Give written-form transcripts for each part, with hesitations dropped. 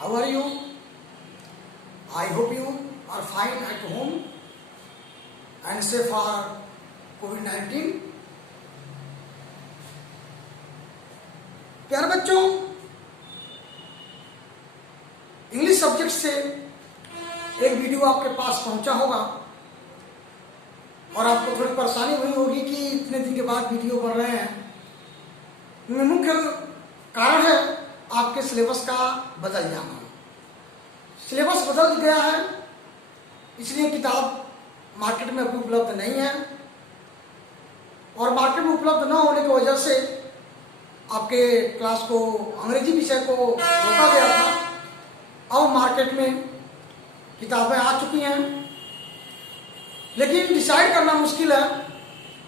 How are you? I hope you are fine at home and safe for COVID-19. प्यारे बच्चों, English subject से एक video आपके पास पहुंचा होगा और आपको थोड़ी परेशानी हुई होगी कि इतने दिन के बाद वीडियो बन रहे हैं। मुख्य कारण है आपके सिलेबस का बदल जाना। सिलेबस बदल गया है, इसलिए किताब मार्केट में अभी उपलब्ध नहीं है और मार्केट में उपलब्ध न होने की वजह से आपके क्लास को, अंग्रेजी विषय को रोका गया था। अब मार्केट में किताबें आ चुकी हैं, लेकिन डिसाइड करना मुश्किल है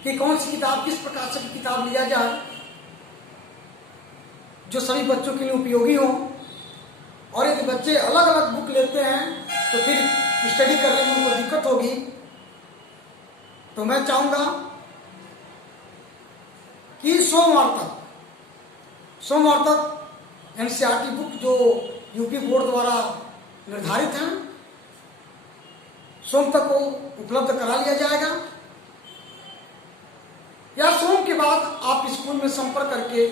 कि कौन सी किताब, किस प्रकार से किताब लिया जाए जो सभी बच्चों के लिए उपयोगी हो। और यदि बच्चे अलग अलग बुक लेते हैं तो फिर स्टडी करने में उनको दिक्कत होगी। तो मैं चाहूंगा कि सोमवार तक एनसीईआरटी बुक जो यूपी बोर्ड द्वारा निर्धारित है, सोम तक वो उपलब्ध करा लिया जाएगा, या सोम के बाद आप स्कूल में संपर्क करके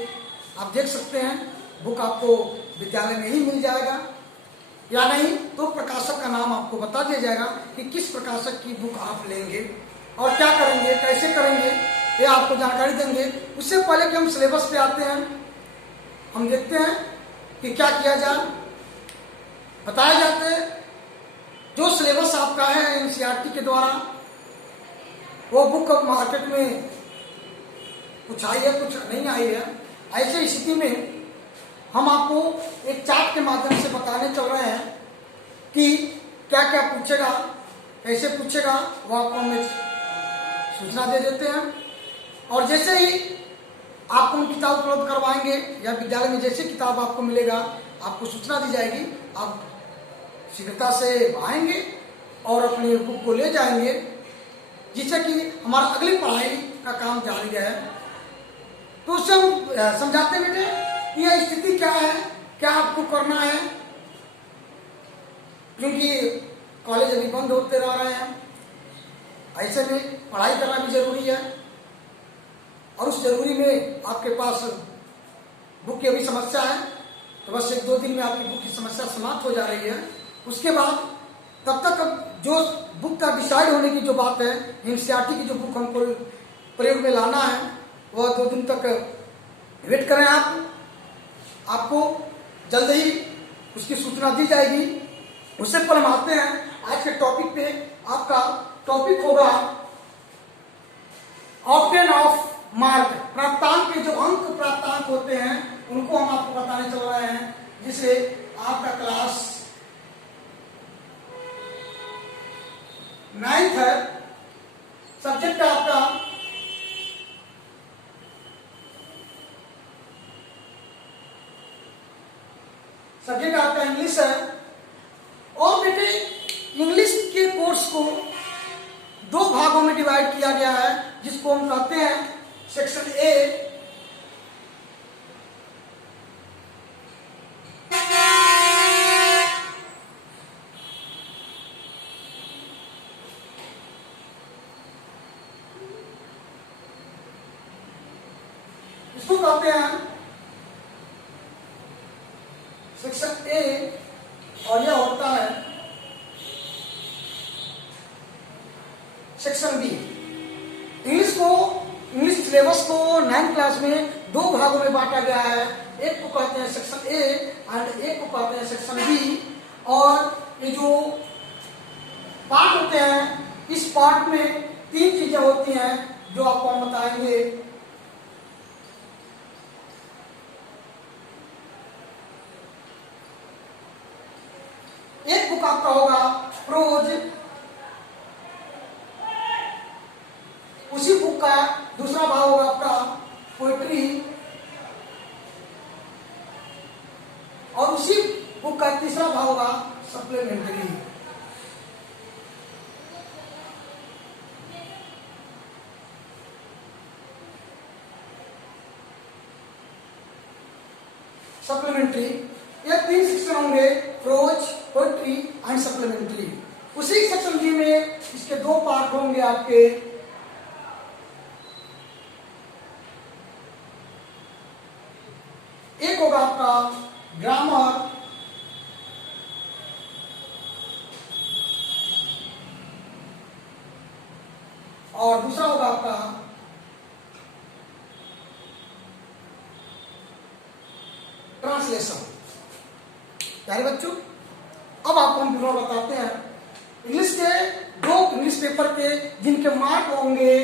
आप देख सकते हैं बुक आपको विद्यालय में ही मिल जाएगा, या नहीं तो प्रकाशक का नाम आपको बता दिया जाएगा कि किस प्रकाशक की बुक आप लेंगे और क्या करेंगे, कैसे करेंगे, ये आपको जानकारी देंगे। उससे पहले कि हम सिलेबस पे आते हैं, हम देखते हैं कि क्या किया जाए। बताया जाता है जो सिलेबस आपका है एनसीईआरटी के द्वारा, वो बुक अब मार्केट में कुछ आई है, कुछ नहीं आई है। ऐसे स्थिति में हम आपको एक चार्ट के माध्यम से बताने चल रहे हैं कि क्या क्या पूछेगा, कैसे पूछेगा, वो आपको हम सूचना दे देते हैं। और जैसे ही आपको हम किताब उपलब्ध करवाएंगे या विद्यालय में जैसे किताब आपको मिलेगा, आपको सूचना दी जाएगी, आप शीघ्रता से आएंगे और अपनी बुक को ले जाएंगे, जिससे कि हमारा अगली पढ़ाई का काम जारी रहे। तो उससे हम समझाते बेटे कि यह स्थिति क्या है, क्या आपको करना है, क्योंकि कॉलेज अभी बंद होते रह रहे हैं। ऐसे में पढ़ाई करना भी जरूरी है और उस जरूरी में आपके पास बुक की अभी समस्या है, तो बस 1-2 दिन में आपकी बुक की समस्या समाप्त हो जा रही है। उसके बाद तब तक जो बुक का डिसाइड होने की जो बात है, एनसीईआरटी की जो बुक हमको प्रयोग में लाना है, वह 2 दिन तक वेट करें आप। आपको जल्द ही उसकी सूचना दी जाएगी। उससे पहले हम आते हैं आज के टॉपिक पे। आपका टॉपिक होगा ऑप्टेन ऑफ मार्क। प्राप्तांक के जो अंक प्राप्तांक होते हैं उनको हम आपको बताने चल रहे हैं, जिसे आपका क्लास 9th है। सब्जेक्ट आपका इंग्लिश है। और बेटे इंग्लिश के कोर्स को 2 भागों में डिवाइड किया गया है, जिसको हम कहते हैं सेक्शन ए इसको कहते हैं सेक्शन ए, और यह होता है सेक्शन बी। इंग्लिश सिलेबस को 9th क्लास में 2 भागों में बांटा गया है। एक को कहते हैं सेक्शन ए एंड एक को कहते हैं सेक्शन बी। और ये जो पार्ट होते हैं, इस पार्ट में 3 चीजें होती हैं जो आपको हम बताएंगे। एक बुक आपका होगा प्रोज, उसी बुक का दूसरा भाग होगा आपका पोएट्री, और उसी बुक का तीसरा भाग होगा सप्लीमेंट्री। सप्लीमेंट्री एक तीन सेक्शन होंगे, प्रोज, पोएट्री एंड सप्लीमेंट्री। उसी सेक्शन बी में इसके दो पार्ट होंगे आपके, एक होगा आपका ग्रामर और दूसरा होगा आपका ट्रांसलेशन। प्यारे बच्चों, अब आपको हम दोनों बताते हैं इंग्लिश के दो इंग्लिश पेपर के जिनके मार्क होंगे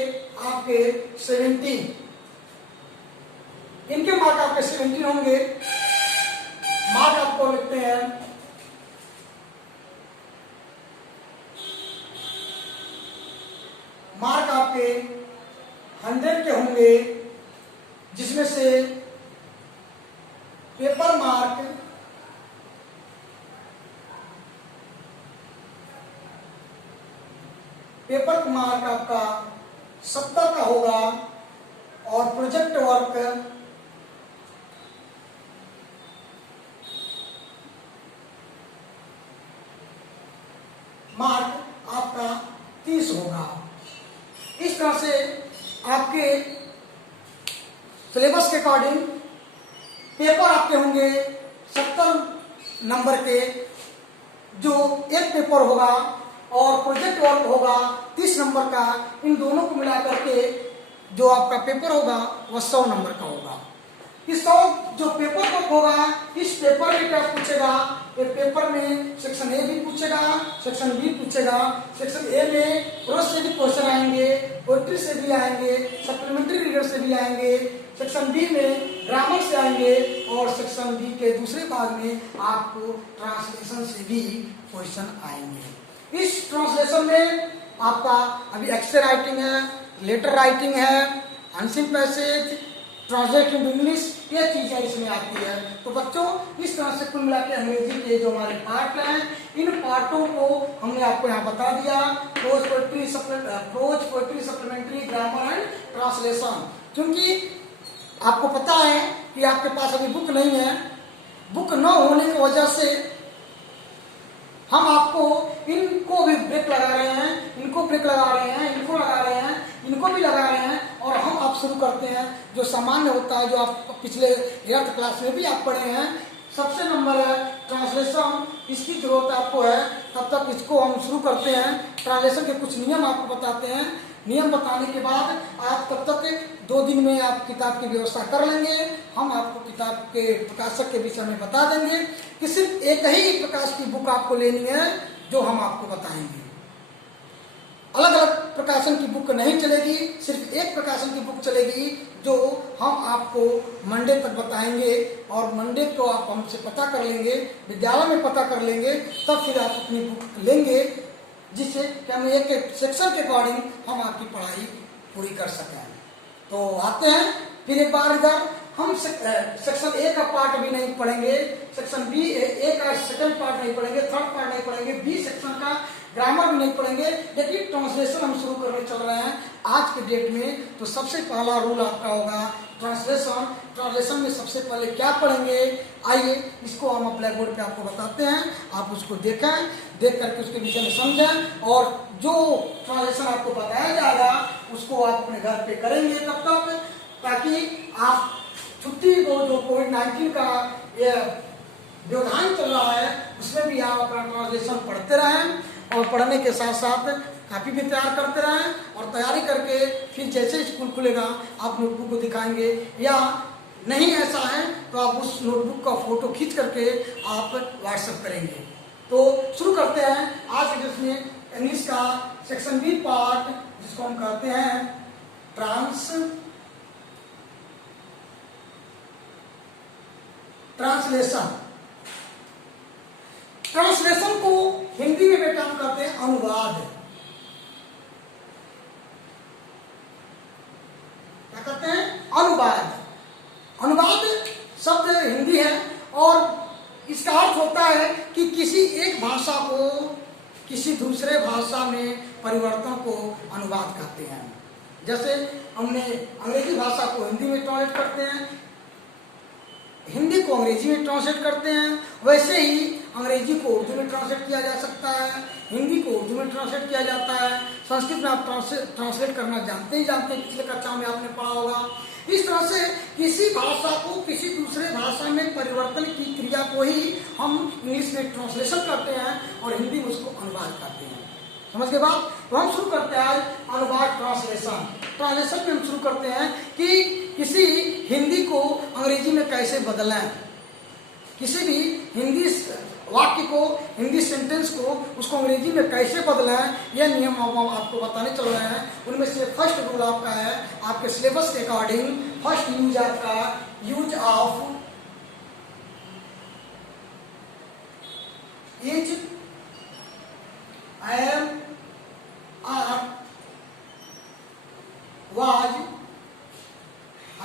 आपके 17। इनके मार्क आपके 17 होंगे। मार्क आपको लिखते हैं मार्क आपके 100 के होंगे, जिसमें से पेपर मार्क 70 का होगा और प्रोजेक्ट वर्क मार्क आपका 30 होगा। इस तरह से आपके सिलेबस के अकॉर्डिंग पेपर आपके होंगे 70 नंबर के, जो एक पेपर होगा, और प्रोजेक्ट वर्क होगा 30 नंबर का। इन दोनों को मिलाकर के जो आपका पेपर होगा वह 100 नंबर का होगा। इस 100 जो पेपर वर्क होगा, इस पेपर में क्या पूछेगा, ये पेपर में सेक्शन ए भी पूछेगा, सेक्शन बी पूछेगा। सेक्शन ए में प्रोज से भी क्वेश्चन आएंगे, पोएट्री से भी आएंगे, सप्लीमेंट्री रीडर से भी आएंगे। सेक्शन बी में ग्रामर से आएंगे और सेक्शन बी के दूसरे भाग में आपको ट्रांसलेशन से भी क्वेश्चन आएंगे। इस ट्रांसलेशन में आपका अभी एक्सरे राइटिंग है, लेटर राइटिंग है, unseen passage, translate in English, ये चीजें इसमें आती है। तो बच्चों, इस तरह से कुल मिला के अंग्रेजी के जो हमारे पार्ट हैं, इन पार्टों को हमने आपको यहाँ बता दिया। Prose, poetry, supplementary, grammar and translation. क्योंकि आपको पता है कि आपके पास अभी बुक नहीं है, बुक न होने की वजह से हम आपको इनको भी ब्रेक लगा रहे हैं, इनको ब्रेक लगा रहे हैं, इनको लगा रहे हैं, इनको भी लगा रहे हैं, और हम आप शुरू करते हैं जो सामान्य होता है, जो आप पिछले 8th क्लास में भी आप पढ़े हैं। सबसे नंबर है ट्रांसलेशन, इसकी जरूरत आपको है। तब तक इसको हम शुरू करते हैं। ट्रांसलेशन के कुछ नियम आपको बताते हैं। नियम बताने के बाद आप तब तक 2 दिन में आप किताब की व्यवस्था कर लेंगे। हम आपको किताब के प्रकाशक के विषय में बता देंगे कि सिर्फ एक ही प्रकाश की बुक आपको लेनी है, जो हम आपको बताएंगे। अलग अलग प्रकाशन की बुक नहीं चलेगी, सिर्फ एक प्रकाशन की बुक चलेगी, जो हम आपको मंडे तक बताएंगे। और मंडे को आप हमसे पता कर लेंगे, विद्यालय में पता कर लेंगे, तब फिर आप अपनी बुक लेंगे, जिससे कि हम एक सेक्शन के अकॉर्डिंग हम आपकी पढ़ाई पूरी कर सकें। तो आते हैं फिर एक बार इधर। हम सेक्शन ए का पार्ट भी नहीं पढ़ेंगे, सेक्शन बी ए का सेकंड पार्ट नहीं पढ़ेंगे, थर्ड पार्ट नहीं पढ़ेंगे, बी सेक्शन का ग्रामर भी नहीं पढ़ेंगे, लेकिन ट्रांसलेशन हम शुरू करने चल रहे हैं आज के डेट में। तो सबसे पहला रूल आपका होगा ट्रांसलेशन। ट्रांसलेशन में सबसे पहले क्या पढ़ेंगे, आइए इसको हम ब्लैक बोर्ड पे आपको बताते हैं। आप उसको देखें, देख करके उसके विषय में समझें, और जो ट्रांसलेशन आपको बताया जाएगा उसको आप अपने घर पे करेंगे तब तक, ताकि आप छुट्टी को, जो कोविड-19 का ये व्यवधान चल रहा है, उसमें भी आप अपना ट्रांसलेशन पढ़ते रहें, और पढ़ने के साथ साथ कापी भी तैयार करते रहें, और तैयारी करके फिर जैसे स्कूल खुलेगा आप नोटबुक को दिखाएंगे, या नहीं ऐसा है तो आप उस नोटबुक का फोटो खींच करके आप व्हाट्सएप करेंगे। तो शुरू करते हैं आज के जिसमें इंग्लिश का सेक्शन बी पार्ट, जिसको हम कहते हैं ट्रांसलेशन। ट्रांसलेशन को हिंदी में बेटा हम कहते हैं अनुवाद। क्या कहते हैं? अनुवाद। अनुवाद शब्द हिंदी है, और इसका अर्थ होता है कि किसी एक भाषा को किसी दूसरे भाषा में परिवर्तन को अनुवाद कहते हैं। जैसे हमने अंग्रेजी भाषा को हिंदी में ट्रांसलेट करते हैं, हिंदी को अंग्रेजी में ट्रांसलेट करते हैं, वैसे ही अंग्रेजी को उर्दू में ट्रांसलेट किया जा सकता है, हिंदी को उर्दू में ट्रांसलेट किया जाता है, संस्कृत में आप ट्रांसलेट करना जानते हैं, पिछले कक्षाओं में आपने पढ़ा होगा। इस तरह से किसी भाषा को किसी दूसरे भाषा में परिवर्तन की क्रिया को ही हम इंग्लिश में ट्रांसलेशन करते हैं और हिंदी में उसको अनुवाद करते हैं। समझ के बाद तो हम शुरू करते हैं अनुवाद ट्रांसलेशन। ट्रांसलेशन में हम शुरू करते हैं कि किसी हिंदी को अंग्रेजी में कैसे बदलें, किसी भी हिंदी वाक्य को, हिंदी सेंटेंस को उसको अंग्रेजी में कैसे बदलें, यह नियम हम आपको बताने चल रहे हैं। उनमें से फर्स्ट रूल आपका है, आपके सिलेबस के अकॉर्डिंग फर्स्ट यूज आपका use of is, am, are, was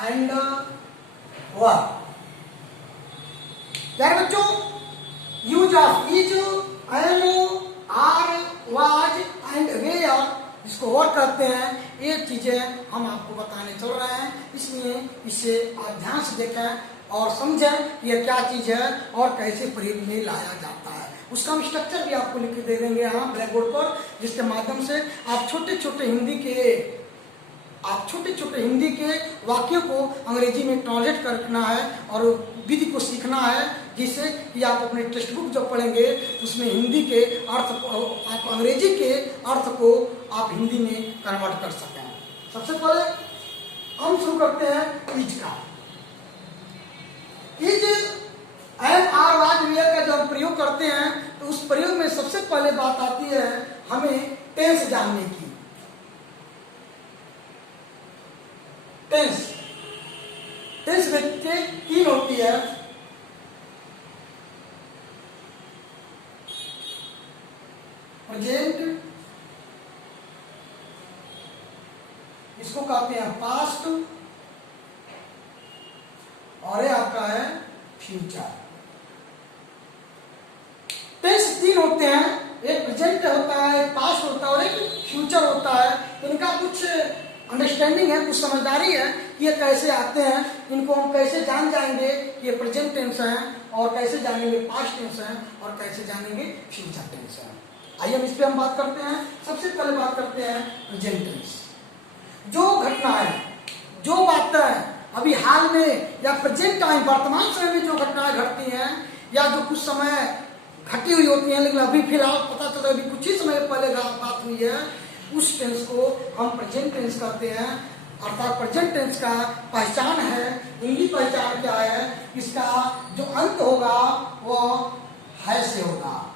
and were. क्या बच्चों? Use of is, am, are, was and where, जिसको वर्ड करते हैं, ये चीजें हम आपको बताने चल रहे हैं। इसलिए इसे आप ध्यान से देखें और समझें कि यह क्या चीज है और कैसे प्रयोग में लाया जाता है। उसका हम स्ट्रक्चर भी आपको लिख के दे देंगे यहाँ ब्लैक बोर्ड पर, जिसके माध्यम से आप छोटे छोटे हिंदी के वाक्यों को अंग्रेजी में ट्रांसलेट करना है और विधि को सीखना है, जिससे कि आप अपने टेक्स्ट बुक जब पढ़ेंगे उसमें हिंदी के अर्थ, आप अंग्रेजी के अर्थ को आप हिंदी में कन्वर्ट कर सकें। सबसे पहले हम शुरू करते हैं इज का। Is, am, are, was, were का जब हम प्रयोग करते हैं तो उस प्रयोग में सबसे पहले बात आती है हमें टेंस जानने की। टेंस में तीन होती है, प्रेजेंट, इसको कहते हैं पास्ट, और ये आपका है फ्यूचर। टेंस तीन होते हैं, एक प्रेजेंट होता है, एक पास्ट होता है और एक फ्यूचर होता है। इनका कुछ अंडरस्टैंडिंग है, कुछ समझदारी है कि ये कैसे आते हैं, इनको हम कैसे जान जाएंगे कि ये प्रेजेंट टेंस है और कैसे जानेंगे पास्ट टेंस है और कैसे जानेंगे फ्यूचर टेंस है। आइए हम इस पे हम बात करते हैं। सबसे पहले बात करते हैं प्रेजेंट टेंस। जो घटना है, जो बातें अभी हाल में या प्रेजेंट टाइम वर्तमान समय में जो घटनाएं घटती हैं या जो कुछ समय घटी हुई होती हैं लेकिन अभी फिलहाल पता चला अभी कुछ ही समय पहले बात हुई है, उस टेंस को हम प्रेजेंट टेंस कहते हैं। अर्थात प्रेजेंट टेंस का पहचान है, हिंदी पहचान क्या है, इसका जो अंत होगा वह है से होगा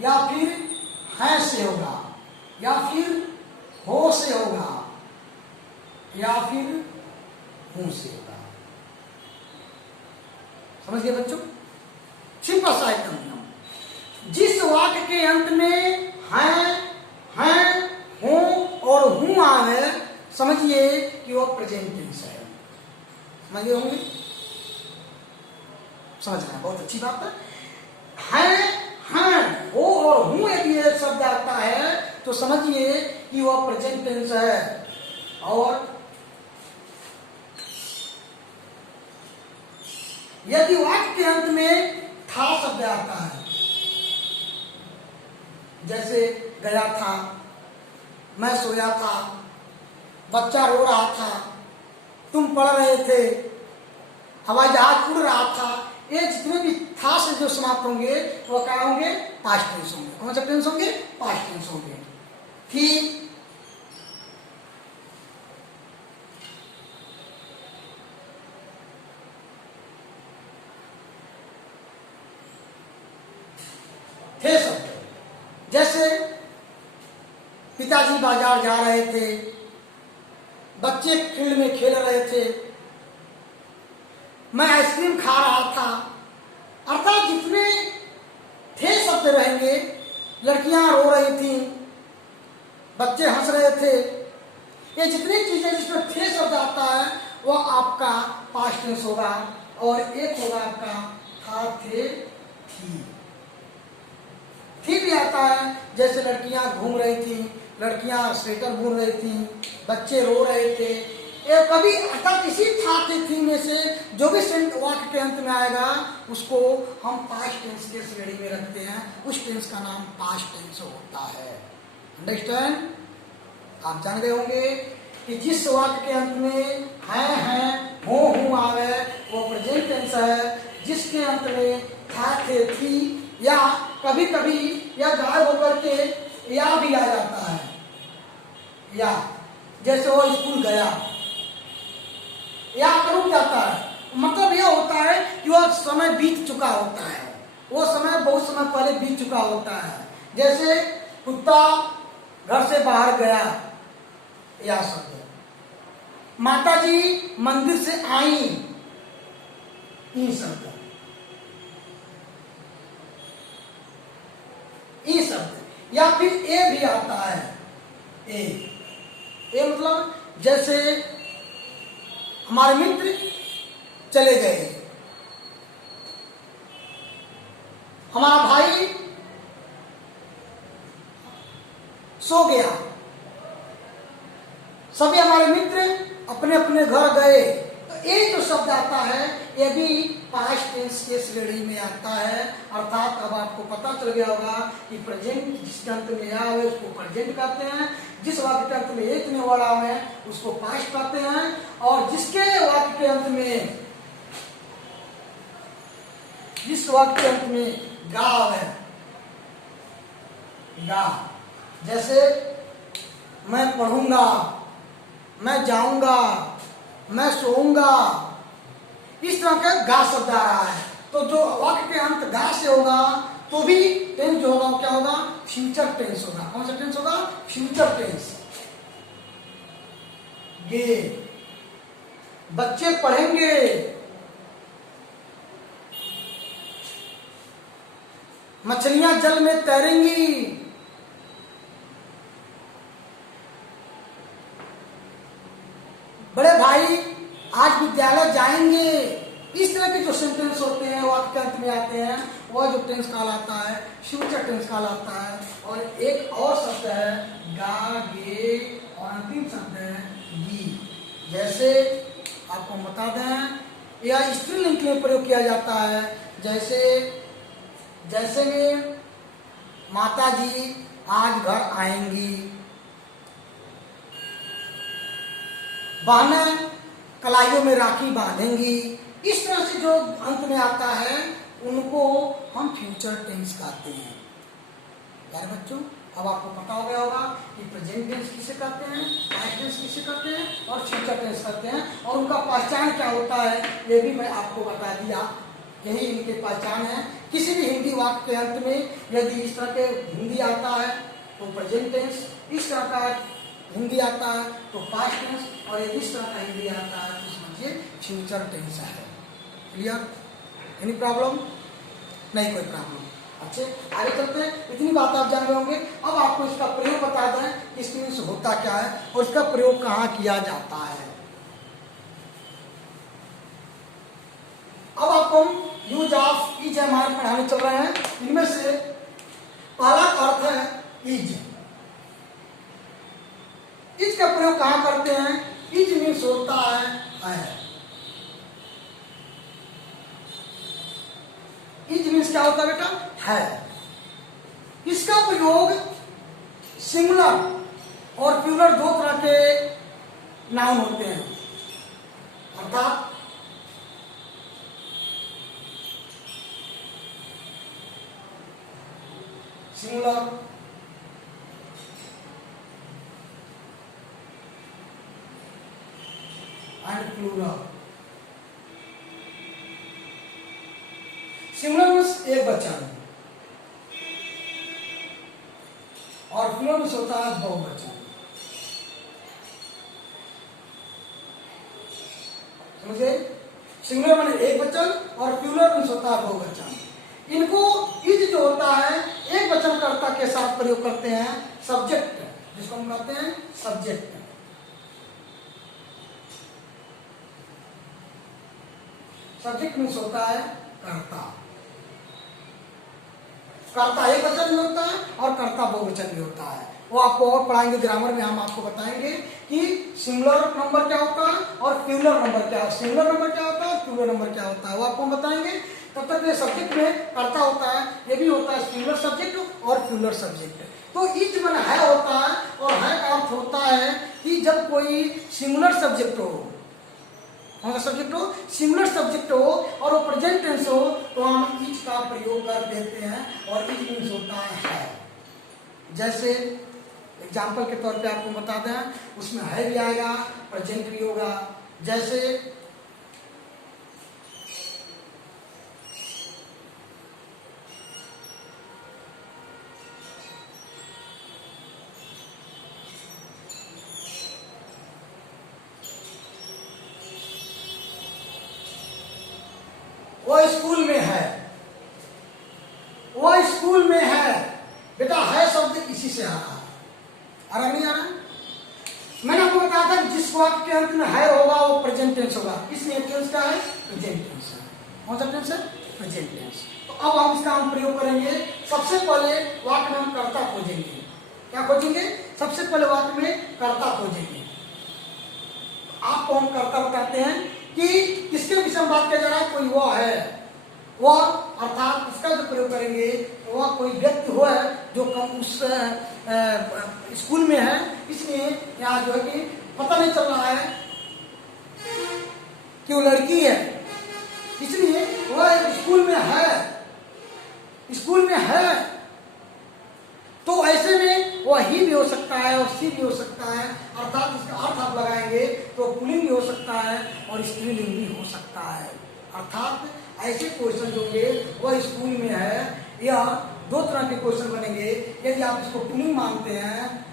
या फिर है से होगा या फिर हो से होगा या फिर हूं से होगा। समझ गए बच्चों? सिंपल सा एकदम नियम। जिस वाक्य के अंत में हैं, हूं और हूं आए, समझिए कि वो प्रेजेंट टेंस है। समझिए होंगे? समझ रहे हैं? बहुत अच्छी बात है। हैं, हो और हूं यदि एक शब्द आता है तो समझिए कि वह प्रेजेंट टेंस है। और यदि वाक्य के अंत में था शब्द आता है, जैसे गया था, मैं सोया था, बच्चा रो रहा था, तुम पढ़ रहे थे, हवाई जहाज उड़ रहा था, ये जितने भी था से जो समाप्त होंगे वो क्या होंगे? पास्ट टेंस होंगे। कौन सा टेंस होंगे? पास्ट टेंस होंगे। थी, थे शब्द, जैसे पिताजी बाजार जा रहे थे, बच्चे फील्ड में खेल रहे थे, मैं आइसक्रीम खा रहा था। अर्थात जितने थे शब्द रहेंगे, लड़कियां रो रही थी, बच्चे हंस रहे थे, ये जितनी चीजें जिसमें थे शब्द आता है वह आपका पास्ट टेंस होगा। और एक होगा आपका था, थे, थी भी आता है, जैसे लड़कियां घूम रही थी, लड़कियां स्वेटर बुन रही थी, बच्चे रो रहे थे, ये कभी अर्थात इसी था थी में से जो भी वाक्य के अंत में आएगा उसको हम पास्ट टेंस के श्रेणी में रखते हैं, उस टेंस का नाम पास्ट टेंस होता है। अंडरस्टैंड? आप जान गए होंगे कि जिस वाक्य के अंत में है हूँ आवे वो प्रेजेंट टेंस है, जिसके अंत में था थे थी या कभी कभी या गायब होकर के या भी आ जाता है, या जैसे वो स्कूल गया या रुक जाता है, मतलब यह होता है कि वह समय बीत चुका होता है, वो समय बहुत समय पहले बीत चुका होता है। जैसे कुत्ता घर से बाहर गया, या शब्द माता जी मंदिर से आई, ई शब्द या फिर ए भी आता है। ए मतलब जैसे हमारे मित्र चले गए, हमारा भाई सो गया, सभी हमारे मित्र अपने अपने घर गए। तो ये जो शब्द आता है ये भी पास्ट टेंस के श्रेणी में आता है। अर्थात अब आपको पता चल गया होगा कि प्रेजेंट जिसके अंत में या है उसको प्रेजेंट कहते हैं, जिस वाक्य के अंत में एक ने वाला है उसको पास्ट कहते हैं, और जिसके वाक्य के अंत में जिस वाक्य के अंत में गा है, गा जैसे मैं पढ़ूंगा, मैं जाऊंगा, मैं सोऊंगा, इस तरह का गा शब्द आ रहा है। तो जो वाक्य के अंत गा से होगा तो भी टेंस जो होगा क्या होगा? फ्यूचर टेंस होगा। कौन सा टेंस होगा? Future tense. गे बच्चे पढ़ेंगे, मछलियां जल में तैरेंगी, बड़े भाई आज विद्यालय जाएंगे। इस तरह के जो सेंटेंस होते हैं वाक्य अंत में आते हैं वह जो टेंस कहलाता है फ्यूचर टेंस कहलाता है। और एक और शब्द है गा, गे, और अंतिम शब्द है गी। जैसे आपको बता दें यह स्त्रीलिंग में प्रयोग किया जाता है। जैसे में माता जी आज घर आएंगी, बहनें कलाइयों में राखी बांधेंगी। इस तरह से जो अंत में आता है उनको हम फ्यूचर टेंस कहते हैं। यार बच्चों अब आपको पता हो गया होगा कि प्रेजेंट टेंस किसे कहते हैं, पास्ट टेंस किसे कहते हैं और फ्यूचर टेंस कहते हैं, और उनका पहचान क्या होता है ये भी मैं आपको बता दिया। यही इनकी पहचान है। किसी भी हिंदी वाक्य के अंत में यदि इस तरह के हिंदी आता है तो प्रेजेंट टेंस, इस तरह का हिंदी आता है तो पास्ट टेंस, और यदि इस तरह का हिंदी आता है तो समझिए फ्यूचर टेंस है। क्लियर? Any problem? नहीं कोई प्रॉब्लम। अच्छे आगे चलते हैं। इतनी बात आप जान रहे होंगे। अब आपको इसका प्रयोग बता दें इसमें होता क्या है और इसका प्रयोग कहाँ किया जाता है। अब आपको हम यूज ऑफ इज हमारे पढ़ाने चल रहे हैं। इनमें से पहला अर्थ है इज। इज का प्रयोग कहाँ करते हैं? इज मीन्स होता है। इज मीन्स क्या होता है बेटा? है। इसका प्रयोग सिंगुलर और प्लूरल दो तरह के नाउन होते हैं। अर्थात singular and plural. Singular means एक वचन और प्लूरल मीन्स होता है बहुवचन। समझे? सिंगुलर माने एक वचन और प्लूरल मीन्स होता है बहुवचन। इनको इज जो होता है एक वचन कर्ता के साथ प्रयोग करते हैं सब्जेक्ट, जिसको हम कहते हैं सब्जेक्ट। सब्जेक्ट मीन्स होता है कर्ता। कर्ता एक वचन में होता है और कर्ता बहुवचन में होता है। वो आपको और पढ़ाएंगे ग्रामर में। हम आपको बताएंगे कि सिंगुलर नंबर क्या होता है और प्लूरल नंबर क्या है, सिंगुलर नंबर क्या होता है और प्लूरल नंबर क्या होता है, वो आपको हम बताएंगे। तब तक ये सब्जेक्ट में कर्ता होता है, ये भी होता है सिंगुलर सब्जेक्ट और प्लूरल सब्जेक्ट। तो ईच मन है होता है, और है का अर्थ होता है कि जब कोई सिंगुलर सब्जेक्ट हो, कौन सा सब्जेक्ट हो, सिंगुलर सब्जेक्ट हो और वो प्रेजेंट टेंस हो, तो हम ईच का प्रयोग कर देते हैं और ईच मीन्स होता है। जैसे एग्जाम्पल के तौर पे आपको बता दें, उसमें है भी आएगा, प्रेजेंट भी होगा। जैसे वो स्कूल में है, वो स्कूल में है। बेटा है शब्द इसी से आ रहा है, आ रहा नहीं आ रहा? मैंने आपको बताया था कि जिस वाक्य के अंत में है होगा वो प्रेजेंट टेंस होगा, इसलिए टेंस क्या है, प्रेजेंट टेंस है। कौन सा टेंस है, प्रेजेंट टेंस। तो अब हम इसका हम प्रयोग करेंगे। सबसे पहले वाक्य में हम कर्ता खोजेंगे। क्या खोजेंगे? सबसे पहले वाक्य में कर्ता खोजेंगे। आपको हम कर्ता बताते हैं कि किसके विषय में बात किया जा रहा है, कोई वह है, वह अर्थात इसका जो प्रयोग करेंगे वह कोई व्यक्ति हुआ है जो कम उस स्कूल में है, इसलिए यहाँ जो है कि पता नहीं चल रहा है कि वो लड़की है, इसलिए वह स्कूल में है, स्कूल में है। तो ऐसे में वह ही भी हो सकता है और सी भी हो सकता है, अर्थात इसका अर्थ आप लगाएंगे तो पुल्लिंग भी हो सकता है और स्त्रीलिंग भी हो सकता है। अर्थात ऐसे क्वेश्चन जो होंगे वह स्कूल में है, या दो तरह के क्वेश्चन बनेंगे। यदि आप इसको पुल्लिंग मानते हैं,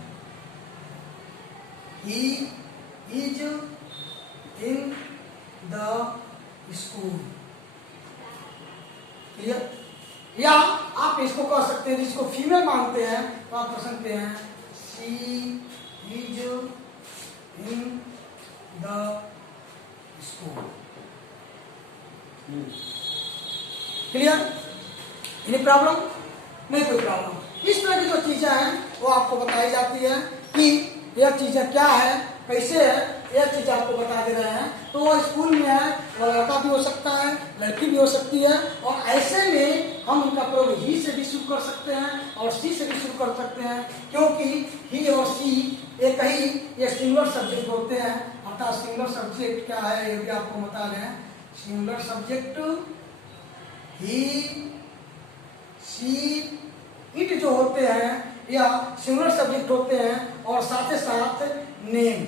he is in the school, clear? या आप इसको कह सकते हैं, जिसको फीमेल मानते हैं तो आप कह सकते हैं she is in the school, clear? Any problem? नहीं कोई प्रॉब्लम। इस तरह की जो चीजें हैं वो आपको बताई जाती है कि यह चीजें क्या है, कैसे है, यह चीज आपको बता दे रहे हैं। तो वो स्कूल में है, वो लड़का भी हो सकता है, लड़की भी हो सकती है, और ऐसे में हम इनका प्रयोग ही से भी शुरू कर सकते हैं और सी से भी शुरू कर सकते हैं, क्योंकि ही और सी एक ही ये सिंगुलर सब्जेक्ट होते हैं। अर्थात सिंगुलर सब्जेक्ट क्या है ये भी आपको बता रहे हैं। Singular subject he, she, it जो होते हैं या सिंगुलर सब्जेक्ट होते हैं, और साथ ही साथ नेम।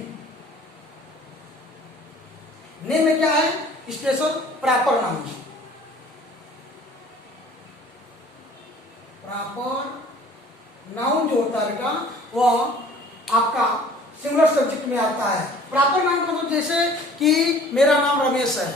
नेम में क्या है, special proper noun. Proper noun जो होता है बेटा वह आपका सिंगुलर सब्जेक्ट में आता है। प्रॉपर नाउन का मतलब जैसे कि मेरा नाम रमेश है,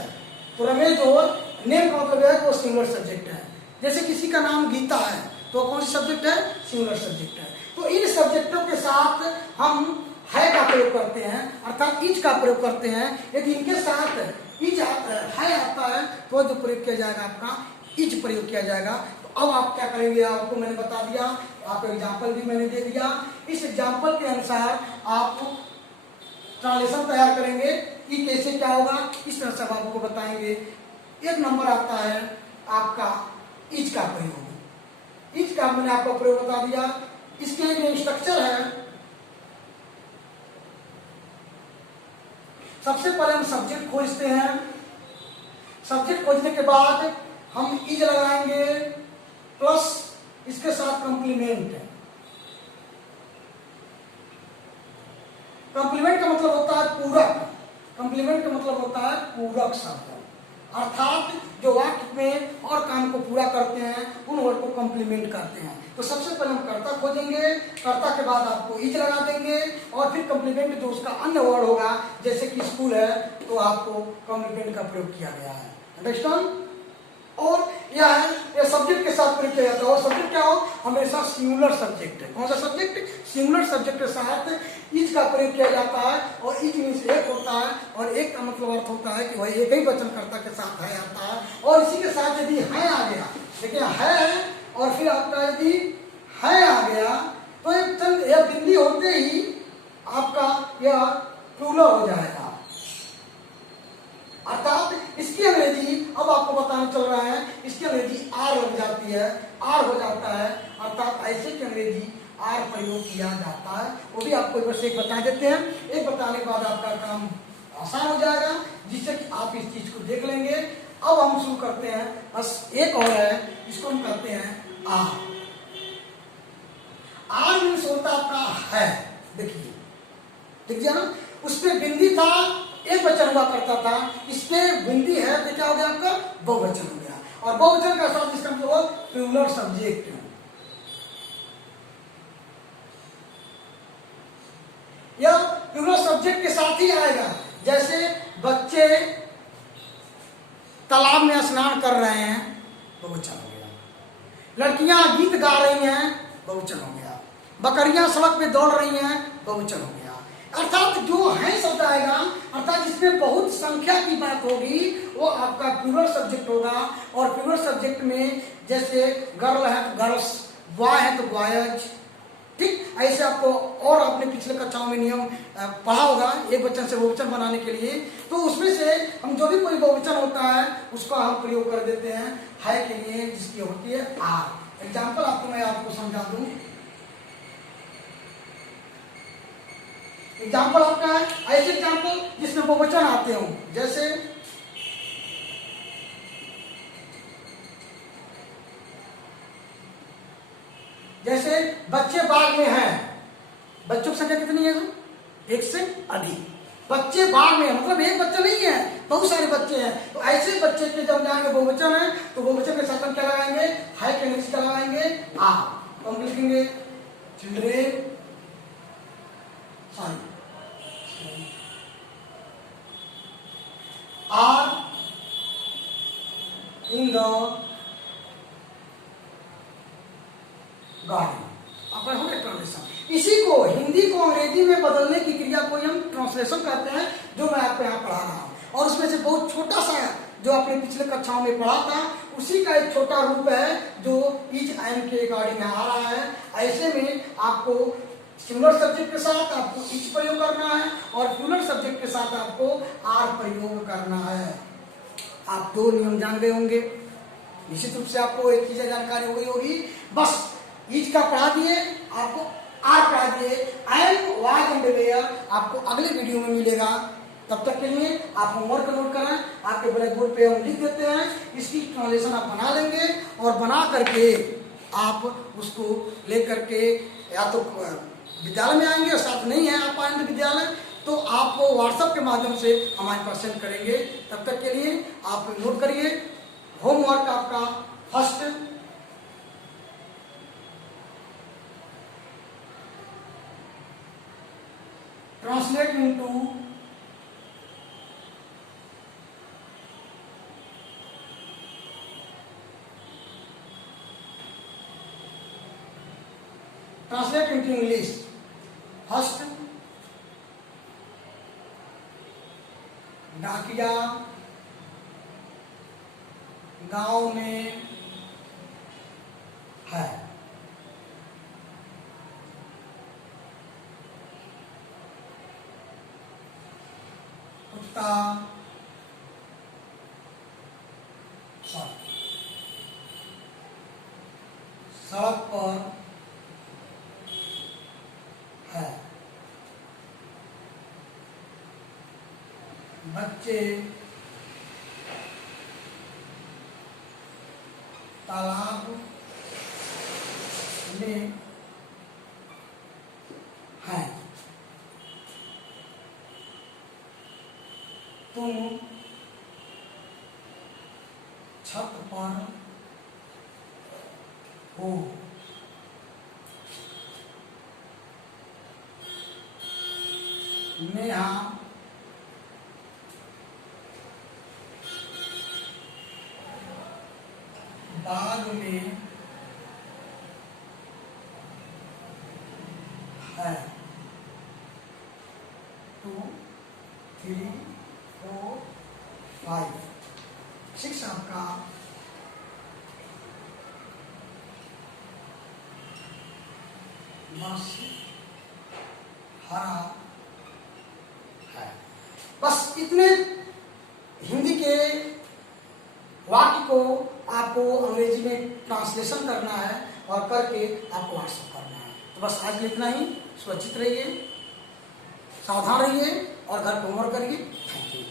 तो रमेश जो नेम का मतलब है वो सिंगुलर सब्जेक्ट है। जैसे किसी का नाम गीता है तो कौन सी सब्जेक्ट है, सिंगुलर सब्जेक्ट है। तो इन सब्जेक्टों के साथ हम है का प्रयोग करते हैं, अर्थात इज का प्रयोग करते हैं। यदि इनके साथ इज है आता है तो जो प्रयोग किया जाएगा आपका इज प्रयोग किया जाएगा। तो अब आप क्या करेंगे, आपको मैंने बता दिया, आपको एग्जाम्पल भी मैंने दे दिया। इस एग्जाम्पल के अनुसार आप ट्रांसलेशन तैयार करेंगे कि कैसे क्या होगा, इस तरह से आपको बताएंगे। एक नंबर आता है आपका इज का प्रयोग। इज का मैंने आपको प्रयोग बता दिया। इसके जो स्ट्रक्चर है, सबसे पहले हम सब्जेक्ट खोजते हैं। सब्जेक्ट खोजने के बाद हम इज लगाएंगे प्लस इसके साथ कंप्लीमेंट है। कंप्लीमेंट का मतलब होता है पूरक। कंप्लीमेंट का मतलब होता है पूरक शब्द, अर्थात जो वाक्य में और काम को पूरा करते हैं उन वर्ड को कंप्लीमेंट करते हैं। तो सबसे पहले हम कर्ता खोजेंगे, कर्ता के बाद आपको इज लगा देंगे, और फिर कंप्लीमेंट जो उसका अन्य वर्ड होगा, जैसे कि स्कूल है तो आपको कंप्लीमेंट का प्रयोग किया गया है। अंडरस्टैंड? और यह है ये सब्जेक्ट के साथ प्रयोग किया जाता है। और सब्जेक्ट क्या हो, हमेशा सिंगुलर सब्जेक्ट है। कौन सा सब्जेक्ट? सिंगुलर सब्जेक्ट के साथ इज का प्रयोग किया जाता है, और इज मीन्स एक होता है, और एक का मतलब अर्थ होता है कि वह एक ही वचनकर्ता के साथ है आता है। और इसी के साथ यदि है आ गया, देखिए है, और फिर आपका यदि है आ गया तो एक चंद यह बिंदी होते ही आपका यह प्लूरल हो जाएगा। अर्थात इसकी अंग्रेजी अब आपको बताने चल रहा है, इसकी अंग्रेजी आर लग जाती है, आर हो जाता है, अर्थात ऐसे की अंग्रेजी आर प्रयोग किया जाता है। वो भी आपको एक बार से एक बता देते हैं, एक बताने के बाद आपका काम आसान हो जाएगा, जिससे कि आप इस चीज को देख लेंगे। अब हम शुरू करते हैं, बस एक और है, इसको हम कहते हैं आर। आर मीन्स होता आपका है, देखिए ठीक है ना, उसपे बिंदी था, एक वचन हुआ करता था, इसपे बिंदी है तो क्या हो गया आपका बहुवचन हो गया। और बहुवचन का साथ इसका मतलब प्लूरल सब्जेक्ट। यह प्लूरल सब्जेक्ट के साथ ही आएगा। जैसे बच्चे तालाब में स्नान कर रहे हैं, बहुवचन हो गया। लड़कियां गीत गा रही हैं, बहुवचन हो गया। बकरियां सड़क पे दौड़ रही हैं, बहुवचन हो गया। अर्थात जो है शब्द आएगा, अर्थात जिसमें बहुत संख्या की बात होगी, वो आपका प्लूरल सब्जेक्ट होगा। और प्लूरल सब्जेक्ट में जैसे गर्ल है तो गर्ल्स, बॉय है तो बॉयज, ठीक। ऐसे आपको और आपने पिछले कक्षाओं में नियम पढ़ा होगा एक वचन से बहुवचन बनाने के लिए। तो उसमें से हम जो भी कोई बहुवचन होता है उसको हम प्रयोग कर देते हैं है के लिए, जिसकी होती है आर। एग्जाम्पल मैं आपको समझा दूं। एग्जाम्पल आपका है ऐसे एग्जाम्पल जिसमें बहुवचन आते हो, जैसे बच्चे बाग में हैं, बच्चों की संख्या कितनी है? एक से अधिक। बच्चे बाग में मतलब एक बच्चा नहीं है, बहुत सारे बच्चे हैं। तो ऐसे बच्चे के जब जाएंगे बहुवचन है तो बहुवचन के साथ हम क्या लगाएंगे? है के नेक्स्ट क्या लगाएंगे? आ। तो हम लिखेंगे children, are in the garden. अपन हो गया ट्रांसलेशन। इसी को हिंदी को अंग्रेजी में बदलने की क्रिया को हम ट्रांसलेशन कहते हैं, जो मैं आपको यहाँ पढ़ा रहा हूँ। और उसमें से बहुत छोटा सा जो आपने पिछले कक्षाओं में पढ़ा था, उसी का एक छोटा रूप है जो इज एंड के रिगार्डिंग में आ रहा है। ऐसे में आपको सिंगुलर सब्जेक्ट के साथ आपको इज प्रयोग करना है और प्लूरल सब्जेक्ट के साथ आपको आर प्रयोग करना है। आप दो नियम जान गए होंगे, निश्चित रूप से आपको एक चीज जानकारी हो गई होगी। बस इज का पढ़ा दिए, आपको आर पढ़ा दिए, एंड वाज एंड वेयर आपको अगले वीडियो में मिलेगा। तब तक के लिए आप होमवर्क नोट करें, आपके ब्लैक बोर्ड पे हम लिख देते हैं, इसकी ट्रांसलेशन आप बना लेंगे और बना करके आप उसको लेकर के या तो विद्यालय में आएंगे, और साथ नहीं है आप आएंगे विद्यालय तो आपको व्हाट्सएप के माध्यम से हमारे पास सेंड करेंगे। तब तक के लिए आप नोट करिए, होमवर्क आपका first translate into English. First, डाकिया गांव में है। कुत्ता सड़क पर है। बच्चे तालाब में है। तुम छत पर हो। नेहा बाग में है। 2, 3, 4, 5, 6 आपका मस हरा है। बस इतने हिंदी के वाक्य को आपको अंग्रेजी में ट्रांसलेशन करना है और करके आपको व्हाट्सएप करना है। तो बस आज इतना ही। सुरक्षित रहिए, सावधान रहिए और घर पर होमवर्क करिए। Thank you.